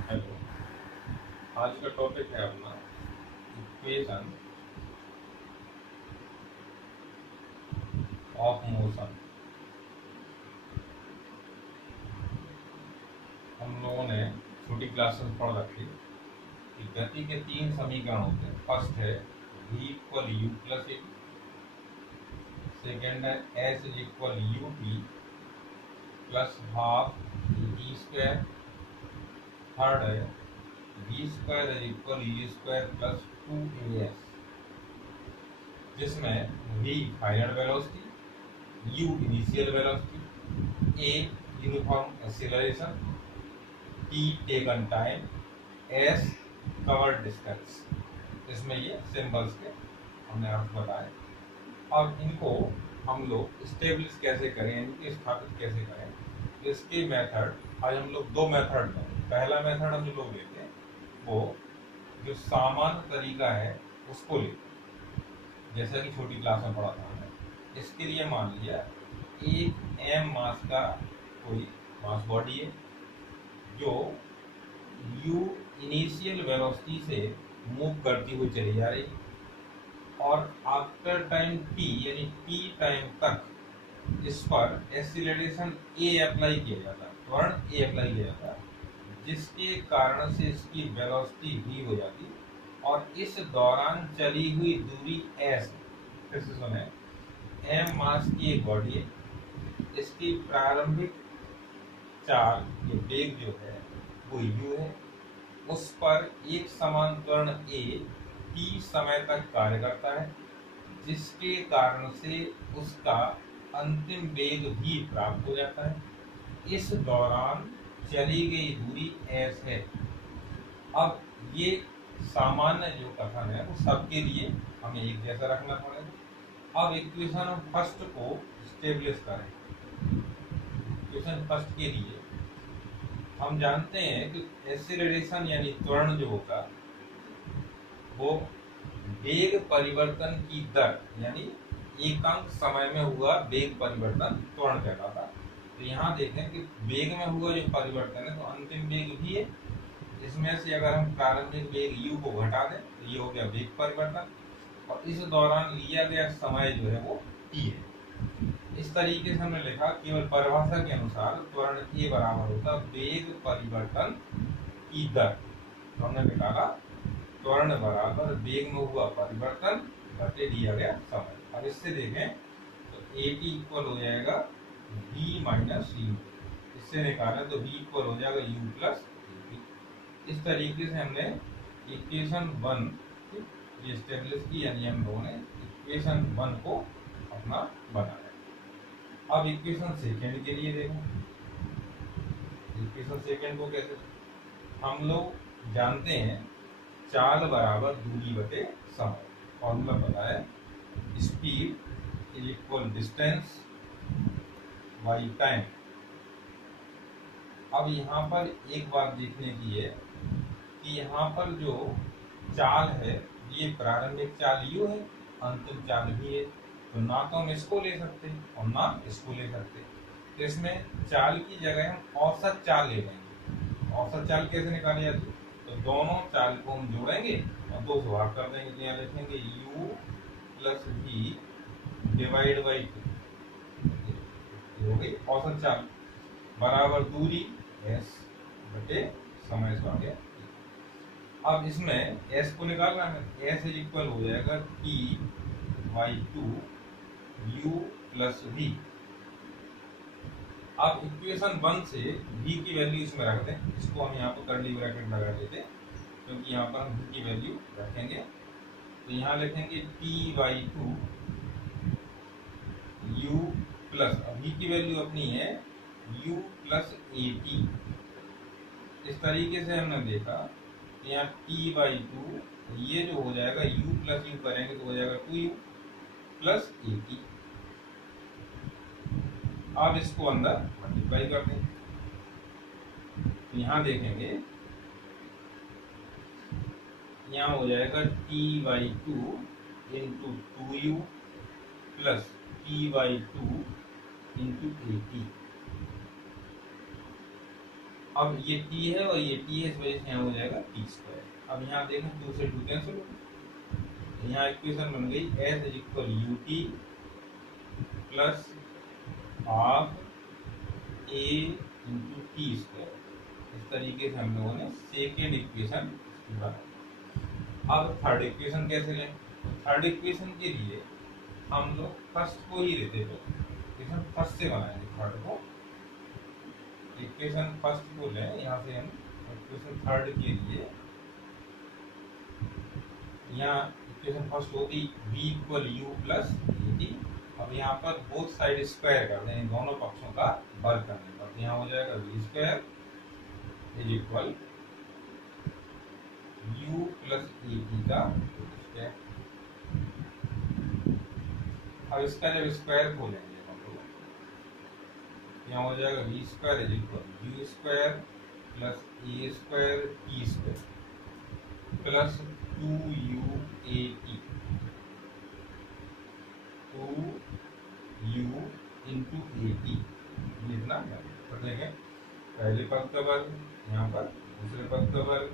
Hello. आज का topic है अपना इक्वेशन ऑफ मोशन। हम लोगों ने छोटी क्लास में पढ़ रखी कि गति के तीन समीकरण होते हैं। फर्स्ट है v equal u plus a, second है s is equal u t plus half t square, third है v square is equal u square plus 2as, जिसमें v final velocity, u initial velocity, a uniform acceleration, t taken time, s covered distance. इसमें ये symbols के हमने अर्थ बताए। अब इनको हम लोग स्टेब्लिश कैसे करें, इनकी स्थापित कैसे करें, इसके मेथड आज हम लोग दो मेथड में। पहला मेथड हम लोग लेते हैं वो जो सामान्य तरीका है उसको लेते हैं, जैसा कि छोटी क्लास में पढ़ा था हमने। इसके लिए मान लिया एक m मास का कोई मास बॉडी है जो u इनिशियल वेलोसिटी से मूव करती हुई चली जा रही और आफ्टर टाइम t यानी t टाइम तक इस पर एक्सीलरेशन a अप्लाई किया जाता है, त्वरण a अप्लाई किया जाता है, जिसके कारण से इसकी वेलोसिटी v हो जाती और इस दौरान चली हुई दूरी s। फिर से सुने, m मास की एक बॉडी है, इसकी प्रारंभिक चाल ये वेग जो है वो u है, उस पर एक समान त्वरण a t समय तक कार्य करता है, जिसके कारण से उसका अंतिम वेग भी प्राप्त हो जाता है। इस दौरान चली गई दूरी s है। अब ये सामान्य जो कथन है वो सबके लिए हमें एक जैसा रखना पड़ेगा। अब इक्वेशन फर्स्ट को स्टेब्लिश करें। इक्वेशन फर्स्ट के लिए हम जानते हैं कि एक्सीलरेशन यानी त्वरण जो होगा वो वेग परिवर्तन की दर यानी एकांक समय में हुआ वेग परिवर्तन त्वरण कहलाता। तो यहाँ देखें कि वेग में हुआ जो परिवर्तन है तो अंतिम वेग भी है। इसमें से अगर हम प्रारंभिक वेग u को घटा दें तो ये हो गया वेग परिवर्तन और इस दौरान लिया गया समय जो है वो t है। इस तरीके से हमने लिखा, केवल परिभाषा के अनुसार त्वरण a बराबर होता वेग परिवर्तन की दर। तो हमने निकाला त्वरण बराबर वेग में हुआ परिवर्तन घटे दिया गया समय। अब इससे देखें तो at इक्वल हो जाएगा v माइनस यू। इससे निकालें तो v इक्वल हो जाएगा u प्लस at। इस तरीके से हमने इक्वेशन 1 ये स्टेब्लिश की, यानी हम लोगों ने इक्वेशन 1 को अपना बनाया। अब इक्वेशन सेकेंड के लिए देखो, इक्वेशन सेकेंड को कैसे हम लोग जानते हैं, चाल बराबर दूरी बटे समय। फॉर्मूला पता है, speed is equal distance by time. अब यहाँ पर एक बात देखने की है कि यहाँ पर जो चाल है ये प्रारंभिक चाल u है, अंतिम चाल भी है। तो ना तो हम इसको ले सकते और ना इसको ले सकते। तो इसमें चाल की जगह हम औसत चाल ले लेंगे। औसत चाल कैसे निकाली जाती है, तो दोनों चाल को हम जोड़ेंगे और दो से भाग कर देंगे। तो यहाँ लिखेंगे u plus v divide by 2 हो गई औसत चाल बराबर दूरी s बटे समय से आ गया। अब इसमें s को निकालना है, s इज इक्वल हो जाएगा t by 2 u plus v। अब इक्वेशन 1 से v की वैल्यू इसमें रख दें। इसको हम यहाँ पर कर्ली ब्रैकेट लगा देते हैं क्योंकि यहाँ पर हम v की वैल्यू रखेंगे। तो यहाँ लिखेंगे t बाई 2 u प्लस, अब v की वैल्यू अपनी है u प्लस at। इस तरीके से हमने देखा कि यहाँ t बाई 2 ये जो हो जाएगा u प्लस u करेंगे तो हो जाएगा 2u प्लस at। अब इसको अंदर मल्टीप्लाई कर दें। तो यहाँ देखेंगे यहाँ हो जाएगा t by 2 into 2u plus t by 2 into 80। अब ये t है और ये t है, इस वजह से यहाँ हो जाएगा t स्क्वायर। अब यहाँ देखें 2 से 2 कैंसिल हो गया, यहाँ इक्वेशन बन गई s is equal ut plus half a into T square. इस तरीके से हम लोगों ने सेकेंड इक्वेशन बनाई। अब थर्ड इक्वेशन कैसे लें? थर्ड इक्वेशन के लिए हम लोग फर्स्ट को ही लेते थे, इक्वेशन फर्स्ट से बनाएंगे थर्ड को। इक्वेशन फर्स्ट को लें, यहाँ से हम इक्वेशन थर्ड के लिए, यहाँ इक्वेशन फर्स्ट होती v equal u plus T. अब यहाँ पर बोथ साइड स्क्वायर कर दें, दोनों पक्षों का वर्ग करने पर, तो यहाँ हो जाएगा v square is equal u plus A T का स्क्वायर। अब इसका जब स्क्वायर खोलेंगे हम लोग, यहाँ हो जाएगा v square is equal u square plus A square t square plus 2u a t, 2u into A T, इतना कर देंगे। पहले पद का वर्ग यहाँ पर, दूसरे पद का वर्ग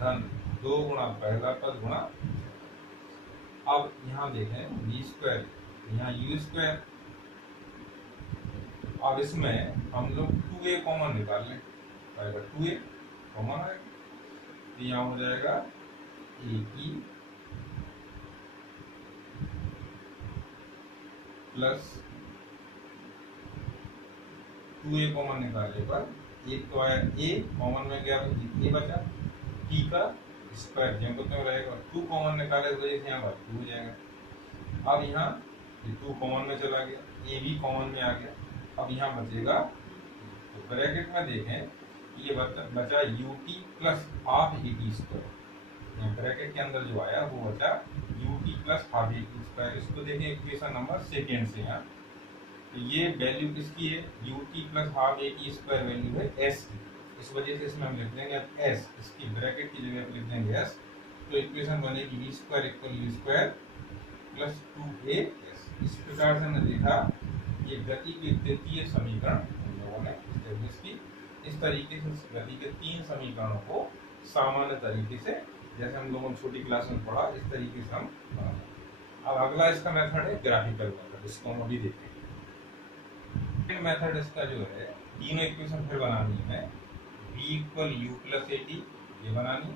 धन 2 गुणा पहला पद गुणा। अब यहाँ देखें v स्क्वायर, यहाँ u स्क्वायर। अब इसमें हम लोग 2a कॉमन निकाल लें, आएगा 2a कॉमन आएगा, तो यहाँ हो जाएगा a की प्लस 2a कॉमन निकालने पर एक तो आया a, कॉमन में गया तो a बचा, t का स्क्वायर जो तो रहेगा, 2 कॉमन निकाले तो वजह से यहाँ पर 2 हो जाएगा। अब यहाँ ये 2 कॉमन में चला गया, a भी कॉमन में आ गया। अब यहाँ बचेगा, तो ब्रैकेट में देखें ये बचा ut plus half A T square. Bracket के अंदर जो आया वो बचा ut plus half A T square. इसको देखें इक्वेशन नंबर सेकेंड से, यहाँ तो ये वैल्यू किसकी है? ut plus half A T square value है s की, इस वजह से इसमें हम लिख देंगे अब s, इसकी ब्रैकेट की जगह लिख देंगे s। तो इक्वेशन बनेगी v square equal u square plus 2as। इस प्रकार से हमने देखा ये गति के द्वितीय समीकरण हम लोगों ने एस्टेब्लिश की। इस तरीके से गति के 3 समीकरणों को सामान्य तरीके से, जैसे हम लोगों ने छोटी क्लास में पढ़ा, इस तरीके से हम बनाते। अब अगला इसका मेथड है ग्राफिकल मेथड, इसको हम अभी देखेंगे। मेथड इसका जो है, तीनों इक्वेशन फिर बनानी है, v equal u plus A T ये बनानी,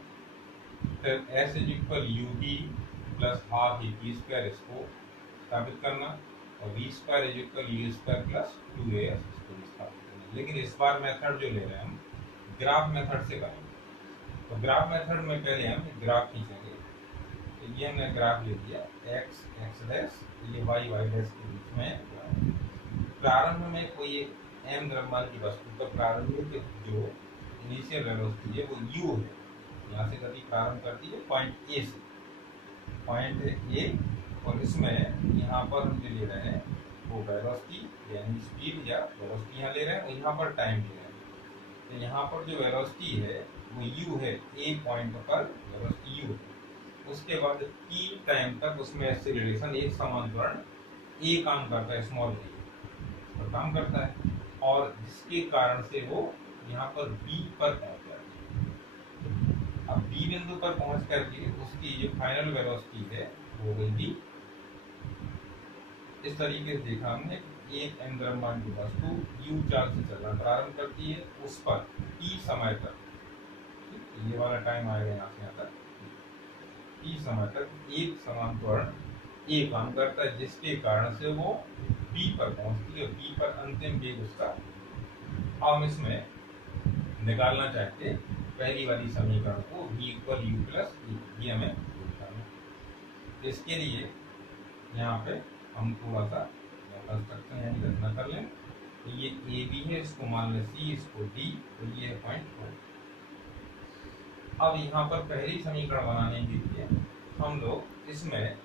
फिर s is equal u t plus half A T square इसको स्थापित करना, और v square is equal u square plus 2as इसको स्थापित करना। लेकिन इस बार मेथड जो ले रहे हैं हम ग्राफ मेथड से करेंगे। तो ग्राफ मेथड में पहले हम ग्राफ खींचेंगे, तो ये हमने ग्राफ ले लिया x x डैश, ये y y डैश के बीच में। प्रारंभ में कोई एक m द्रव्यमान की वस्तु का प्रारंभिक जो इनिशियल वेलोसिटी है वो u है, यहाँ से गति प्रारंभ करती है पॉइंट a से, पॉइंट a, और इसमें यहाँ पर हम जो ले रहे हैं वो वेलोसिटी यानी स्पीड या वेलोसिटी यहाँ ले रहे हैं, और यहाँ पर टाइम ले रहे हैं। तो यहाँ पर जो वेलोसिटी है वो u है, a पॉइंट पर वेलोसिटी u है। उसके बाद t टाइम तक उसमें एक्सीलरेशन एक समान त्वरण a काम करता है, स्मॉल a पर काम करता है, और जिसके कारण से वो यहाँ पर b पर पहुँच जाती है। अब b बिंदु पर पहुँच करके उसकी जो फाइनल वेलोसिटी है वो गई d। इस तरीके से देखा हमने, एक m द्रव्यमान की वस्तु u चाल से चलना प्रारंभ करती है, उस पर t समय तक, ये वाला टाइम आएगा यहाँ से यहाँ तक, t समय तक एक समान त्वरण a काम करता है, जिसके कारण से वो b पर पहुंचती है, b पर अंतिम वेग उसका। हम इसमें निकालना चाहते हैं पहली वाली समीकरण को, v इक्वल यू प्लस ये हमें निकालना। इसके लिए यहाँ पे हम थोड़ा सा कंस्ट्रक्शन यानी रचना कर लें। तो ये ए बी है, इसको मान लें सी, इसको डी, तो ये है पॉइंट 4। अब यहाँ पर पहली समीकरण बनाने के लिए हम लोग इसमें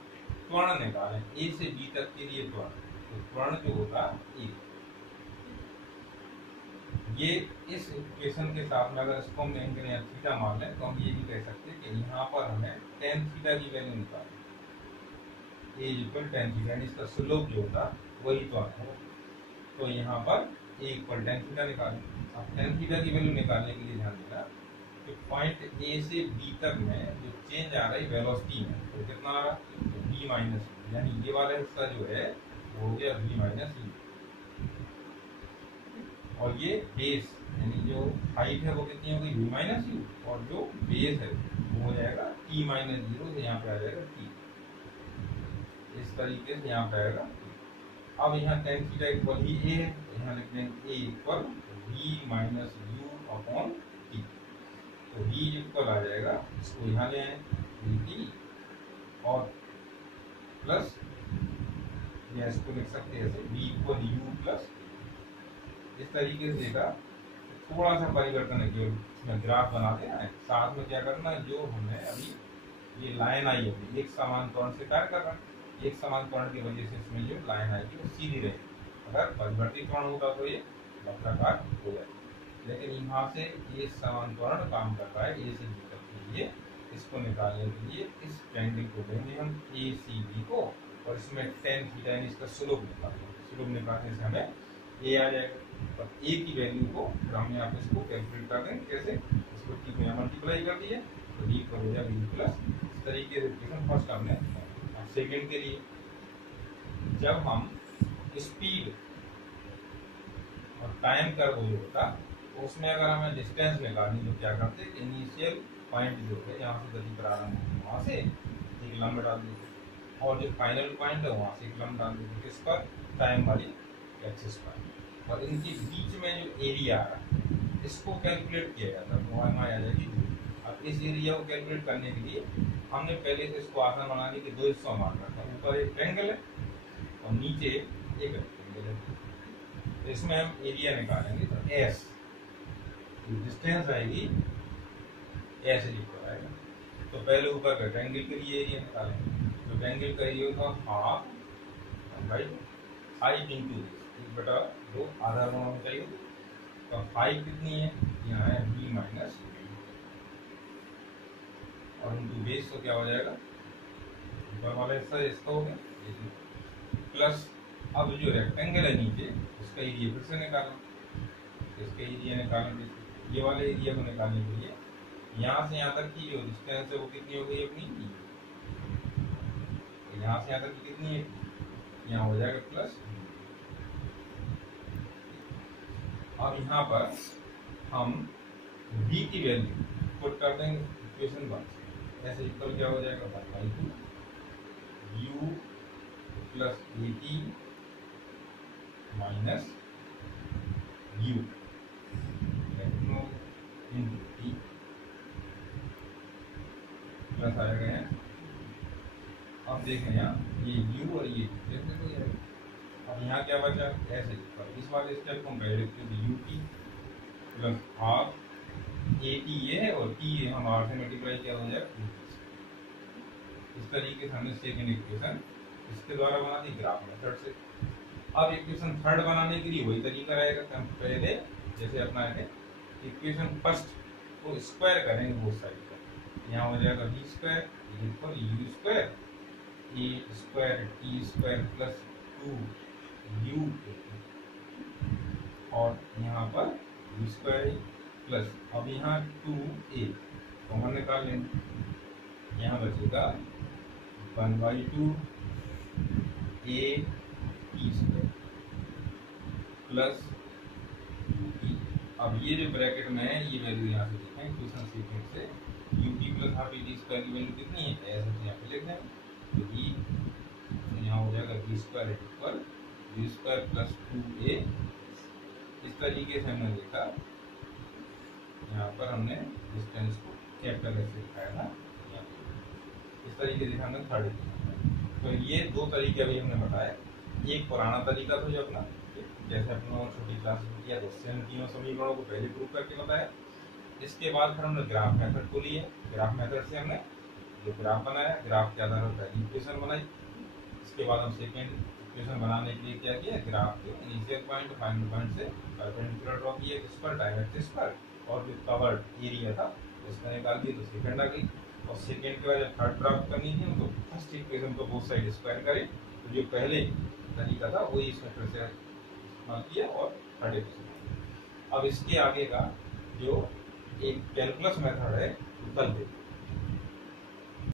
त्वरण निकालें, ए से बी तक के लिए त्वरण। तो त्वरण जो होगा ए, ये इस इक्वेशन के साथ में अगर इसको हम थीटा मान लें तो हम ये भी कह सकते हैं कि यहाँ पर हमें टेन थीटा की वैल्यू निकालें, ए इक्वल टेन थीटा, इसका स्लोप जो होता वही त्वरण हो। तो यहाँ पर ए इक्वल टेन थीटा निकालें। अब टेन थीटा की वैल्यू निकालने के लिए ध्यान देना कि पॉइंट ए से बी तक में जो चेंज आ रही वेलोसिटी में, तो कितना आ रहा है, तो v माइनस, यानी ये वाला हिस्सा जो है वो हो गया v माइनस यू, और ये बेस यानी जो हाइट है वो कितनी होगी v माइनस यू, और जो बेस है वो हो जाएगा t माइनस जीरो, से यहाँ पे आ जाएगा t, इस तरीके से यहाँ पे आएगा। अब यहाँ टेन थीटा इक्वल ही ए है, यहाँ लिख देंगे a equal v minus u upon t, तो v इक्वल आ जाएगा, इसको यहाँ ले आए dt और प्लस, या इसको लिख सकते हैं ऐसे v इक्वल u प्लस, इस तरीके से देखा। थोड़ा सा परिवर्तन है, केवल इसमें ग्राफ बनाते हैं, साथ में क्या करना है, जो हमने अभी ये लाइन आई है एक समान त्वरण से कार्य कर रहा है, एक समान त्वरण की वजह से इसमें जो लाइन आएगी वो सीधी रहेगी, अगर परिवर्तित त्वरण होता तो ये वक्राकार हो जाएगा, लेकिन यहाँ से ये समान त्वरण काम कर रहा है ए से बी तक के लिए। इसको निकालने के लिए इस ट्रायंगल को लेंगे हम ए सी बी को, और इसमें टेन थीटा यानी इसका स्लोप निकालेंगे, स्लोप निकालने से हमें ए आ जाएगा, और ए की वैल्यू को फिर हम यहाँ पे इसको कैलकुलेट कर देंगे, कैसे, इसको टी को यहाँ मल्टीप्लाई कर दिए तो डी पर हो जाएगा डी प्लस, इस तरीके से फर्स्ट हमने। सेकेंड के लिए जब हम स्पीड और टाइम कर्व होता तो उसमें अगर हमें डिस्टेंस निकालनी तो क्या करते, इनिशियल पॉइंट जो है यहाँ से गति प्रारंभ होती वहाँ से एक लंब डाल देते, और जो फाइनल पॉइंट है वहाँ से एक लंब डाल देते, किस पर, टाइम वाली एक्सिस पर, और इनके बीच में जो एरिया आ रहा है इसको कैलकुलेट किया जाता है, तो वहाँ आ जाएगी। अब इस एरिया को कैलकुलेट करने के लिए हमने पहले से इसको आसान बनाने के दो हिस्सों मान रखा है, ऊपर एक ट्रायंगल है और नीचे एक रेक्टेंगल है, तो इसमें हम एरिया निकालेंगे, तो एस डिस्टेंस आएगी एस इक्वल आएगा, तो पहले ऊपर का ट्रायंगल के लिए एरिया निकालेंगे, तो ट्रायंगल का एरिया होगा हाफ बाई 5 इंटू एक बटा दो, आधा होना चाहिए, तो 5 कितनी है, यहाँ है b माइनस, और इंटू बेस तो क्या हो जाएगा, ऊपर वाला हिस्सा इसका हो गया, प्लस अब जो रेक्टेंगल है नीचे उसका एरिया फिर से निकालें, इसका एरिया निकालेंगे, ये वाले एरिया को निकालने के लिए यहाँ से यहाँ तक की जो डिस्टेंस है वो कितनी हो गई अपनी, तो यहाँ से यहाँ तक की कितनी है, यहाँ हो जाएगा प्लस। अब यहाँ पर हम v की वैल्यू पुट कर देंगे इक्वेशन 1 से, ऐसे इक्वल क्या हो जाएगा, 1/2 u plus at minus u into T plus आएगा है। अब देखें यहाँ ये u और ये देखने को जाएगा। अब यहाँ क्या बचा, ऐसे इस वाले स्टेप को हम पहले u t plus half A T ये है, और टी हम आर से मल्टीप्लाई किया हो जाएगा, इस तरीके से हमने सेकेंड इक्वेशन इसके द्वारा बना दी ग्राफ मेथड से। अब इक्वेशन थर्ड बनाने के लिए वही तरीका रहेगा, हम पहले जैसे अपना है इक्वेशन फर्स्ट को स्क्वायर करेंगे वो साइड पर, यहाँ हो जाएगा v square equal u square a square t square plus 2u, और यहाँ पर v स्क्वायर प्लस, अब यहाँ 2a कॉमन निकाल लेंगे, यहाँ बचेगा 1/2 a T square plus 2t। अब ये जो ब्रैकेट में है ये वैल्यू यहाँ से देखें इक्वेशन सीक्वेंस से, ut plus half A T square की वैल्यू कितनी है, ऐसे यहाँ पे लिख दें, तो यहाँ हो जाएगा v square equal v square plus 2a। इस तरीके से हमने देखा, यहाँ पर हमने डिस्टेंस को कैपिटल एस से दिखाया था, इस तरीके से हमने थर्ड। तो ये दो तरीके अभी हमने बताए, एक पुराना तरीका था जो अपना जैसे अपने छोटी क्लास में किया, उससे हम तीनों समीकरणों को पहले प्रूव करके बताया। इसके बाद फिर हमने ग्राफ मेथड को लिया, ग्राफ मेथड से हमने जो ग्राफ बनाया, ग्राफ के आधार पर पहली इक्वेशन बनाई। इसके बाद हम सेकेंड इक्वेशन बनाने के लिए क्या किया, ग्राफ के इनिशियल पॉइंट फाइनल पॉइंट से परपेंडिकुलर ड्रॉ किया, किस पर, टाइम एक्सिस पर, और जो कवर्ड एरिया था उसका निकाल दिया, तो सेकेंड आ गई। और सेकेंड के बाद जब थर्ड प्राप्त करनी थी तो फर्स्ट इक्वेशन को बोथ साइड स्क्वायर करें, तो जो पहले तरीका था वही इसमें फिर से इस्तेमाल किया और 30%। अब इसके आगे का जो एक कैलकुलस मेथड है कल देखते हैं।